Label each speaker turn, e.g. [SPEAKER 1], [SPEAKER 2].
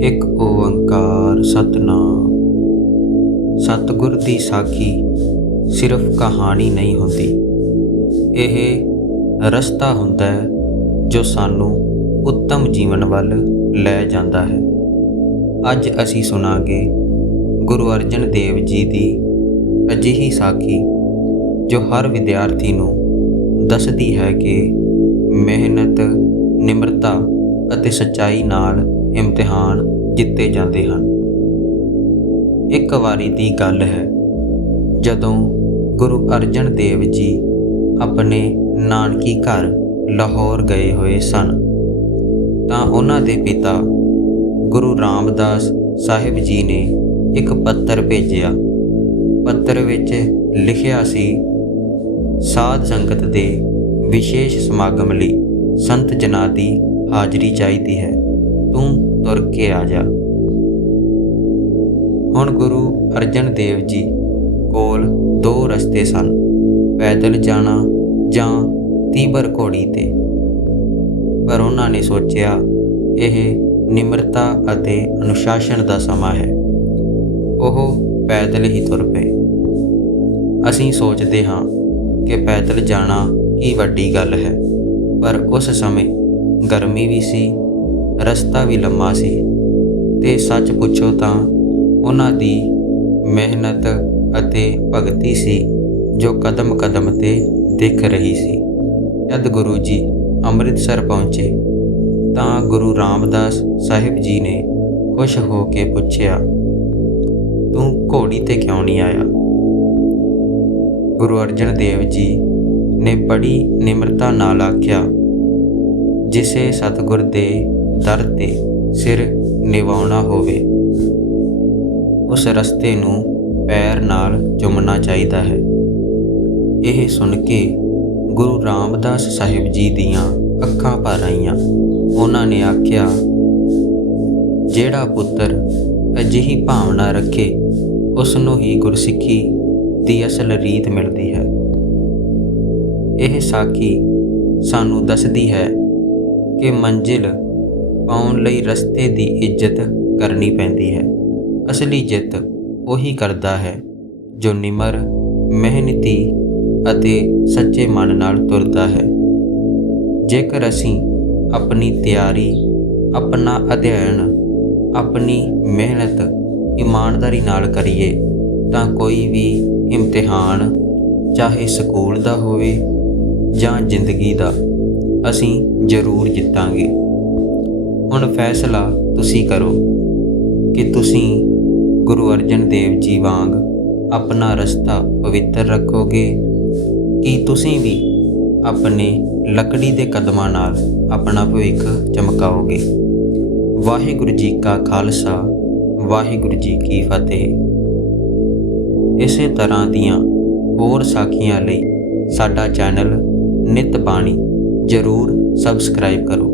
[SPEAKER 1] ਇੱਕ ਓੰਕਾਰ ਸਤਨਾਮ। ਸਤਿਗੁਰ ਦੀ ਸਾਖੀ ਸਿਰਫ ਕਹਾਣੀ ਨਹੀਂ ਹੁੰਦੀ। ਇਹ ਰਸਤਾ ਹੁੰਦਾ ਹੈ ਜੋ ਸਾਨੂੰ ਉੱਤਮ ਜੀਵਨ ਵੱਲ ਲੈ ਜਾਂਦਾ ਹੈ। ਅੱਜ ਅਸੀਂ ਸੁਣਾਂਗੇ ਗੁਰੂ ਅਰਜਨ ਦੇਵ ਜੀ ਦੀ ਅਜਿਹੀ ਸਾਖੀ ਜੋ ਹਰ ਵਿਦਿਆਰਥੀ ਨੂੰ ਦੱਸਦੀ ਹੈ ਕਿ ਮਿਹਨਤ, ਨਿਮਰਤਾ ਅਤੇ ਸੱਚਾਈ ਨਾਲ ਇਮਤਿਹਾਨ ਜਿੱਤੇ ਜਾਂਦੇ ਹਨ। ਇੱਕ ਵਾਰੀ ਦੀ ਗੱਲ ਹੈ, ਜਦੋਂ ਗੁਰੂ ਅਰਜਨ ਦੇਵ ਜੀ ਆਪਣੇ ਨਾਨਕੀ ਘਰ ਲਾਹੌਰ ਗਏ ਹੋਏ ਸਨ, ਤਾਂ ਉਹਨਾਂ ਦੇ ਪਿਤਾ ਗੁਰੂ ਰਾਮਦਾਸ ਸਾਹਿਬ ਜੀ ਨੇ ਇੱਕ ਪੱਤਰ ਭੇਜਿਆ। ਪੱਤਰ ਵਿੱਚ ਲਿਖਿਆ ਸੀ, ਸਾਧ ਸੰਗਤ ਦੇ ਵਿਸ਼ੇਸ਼ ਸਮਾਗਮ ਲਈ ਸੰਤ ਜਨਾਂ ਦੀ ਹਾਜ਼ਰੀ ਚਾਹੀਦੀ ਹੈ। ਤੂੰ ਤੁਰ ਕੇ ਆ ਜਾ। ਹੁਣ ਗੁਰੂ ਅਰਜਨ ਦੇਵ ਜੀ ਕੋਲ ਦੋ ਰਸਤੇ ਸਨ, ਪੈਦਲ ਜਾਣਾ ਜਾਂ ਤੀਬਰ ਘੋੜੀ ਤੇ। ਪਰ ਉਹਨਾਂ ਨੇ ਸੋਚਿਆ, ਇਹ ਨਿਮਰਤਾ ਅਤੇ ਅਨੁਸ਼ਾਸਨ ਦਾ ਸਮਾਂ ਹੈ। ਉਹ ਪੈਦਲ ਹੀ ਤੁਰ ਪਏ। ਅਸੀਂ ਸੋਚਦੇ ਹਾਂ ਕਿ ਪੈਦਲ ਜਾਣਾ ਕੀ ਵੱਡੀ ਗੱਲ ਹੈ, ਪਰ ਉਸ ਸਮੇਂ ਗਰਮੀ ਵੀ ਸੀ ਰਸਤਾ ਵੀ ਲੰਮਾ ਸੀ ਤੇ ਸੱਚ ਪੁੱਛੋ ਤਾਂ ਉਹਨਾਂ ਦੀ ਮਿਹਨਤ ਅਤੇ ਭਗਤੀ ਸੀ ਜੋ ਕਦਮ ਕਦਮ ਤੇ ਦਿਖ ਰਹੀ ਸੀ। ਜਦ ਗੁਰੂ ਜੀ ਅੰਮ੍ਰਿਤਸਰ ਪਹੁੰਚੇ ਤਾਂ ਗੁਰੂ ਰਾਮਦਾਸ ਸਾਹਿਬ ਜੀ ਨੇ ਖੁਸ਼ ਹੋ ਕੇ ਪੁੱਛਿਆ, ਤੂੰ ਘੋੜੀ ਤੇ ਕਿਉਂ ਨਹੀਂ ਆਇਆ? ਗੁਰੂ ਅਰਜਨ ਦੇਵ ਜੀ ਨੇ ਬੜੀ ਨਿਮਰਤਾ ਨਾਲ ਆਖਿਆ, ਜਿਸੇ ਸਤਿਗੁਰ ਦੇ ਦਰ ਤੇ ਸਿਰ ਨਿਵਾਉਣਾ ਹੋਵੇ। ਉਸ ਰਸਤੇ ਨੂੰ ਪੈਰ ਨਾਲ ਚੁੰਮਣਾ ਚਾਹੀਦਾ ਹੈ। ਇਹ ਸੁਣ ਕੇ ਗੁਰੂ ਰਾਮਦਾਸ ਸਾਹਿਬ ਜੀ ਦੀਆਂ ਅੱਖਾਂ ਭਰ ਆਈਆਂ। ਉਹਨਾਂ ਨੇ ਆਖਿਆ, ਜਿਹੜਾ ਪੁੱਤਰ ਅਜਿਹੀ ਭਾਵਨਾ ਰੱਖੇ ਉਸ ਨੂੰ ਹੀ ਗੁਰਸਿੱਖੀ ਦੀ ਅਸਲ ਰੀਤ ਮਿਲਦੀ ਹੈ। ਇਹ ਸਾਖੀ ਸਾਨੂੰ ਦੱਸਦੀ ਹੈ ਕਿ ਮੰਜ਼ਿਲ ਪਾਉਣ ਲਈ ਰਸਤੇ ਦੀ ਇੱਜ਼ਤ ਕਰਨੀ ਪੈਂਦੀ ਹੈ। ਅਸਲੀ ਜਿੱਤ ਉਹੀ ਕਰਦਾ ਹੈ ਜੋ ਨਿਮਰ, ਮਿਹਨਤੀ ਅਤੇ ਸੱਚੇ ਮਨ ਨਾਲ ਤੁਰਦਾ ਹੈ। ਜੇਕਰ ਅਸੀਂ ਆਪਣੀ ਤਿਆਰੀ, ਆਪਣਾ ਅਧਿਐਨ, ਆਪਣੀ ਮਿਹਨਤ ਇਮਾਨਦਾਰੀ ਨਾਲ ਕਰੀਏ, ਤਾਂ ਕੋਈ ਵੀ ਇਮਤਿਹਾਨ, ਚਾਹੇ ਸਕੂਲ ਦਾ ਹੋਵੇ ਜਾਂ ਜ਼ਿੰਦਗੀ ਦਾ, ਅਸੀਂ ਜ਼ਰੂਰ ਜਿੱਤਾਂਗੇ। ਹੁਣ ਫੈਸਲਾ ਤੁਸੀਂ ਕਰੋ ਕਿ ਤੁਸੀਂ ਗੁਰੂ ਅਰਜਨ ਦੇਵ ਜੀ ਵਾਂਗ ਆਪਣਾ ਰਸਤਾ ਪਵਿੱਤਰ ਰੱਖੋਗੇ ਕਿ ਤੁਸੀਂ ਵੀ ਆਪਣੇ ਲੱਕੜੀ ਦੇ ਕਦਮਾਂ ਨਾਲ ਆਪਣਾ ਭਵਿੱਖ ਚਮਕਾਓਗੇ। ਵਾਹਿਗੁਰੂ ਜੀ ਕਾ ਖਾਲਸਾ, ਵਾਹਿਗੁਰੂ ਜੀ ਕੀ ਫਤਿਹ। ਇਸੇ ਤਰ੍ਹਾਂ ਦੀਆਂ ਹੋਰ ਸਾਖੀਆਂ ਲਈ ਸਾਡਾ ਚੈਨਲ ਨਿਤ ਬਾਣੀ ਜਰੂਰ ਸਬਸਕ੍ਰਾਈਬ ਕਰੋ।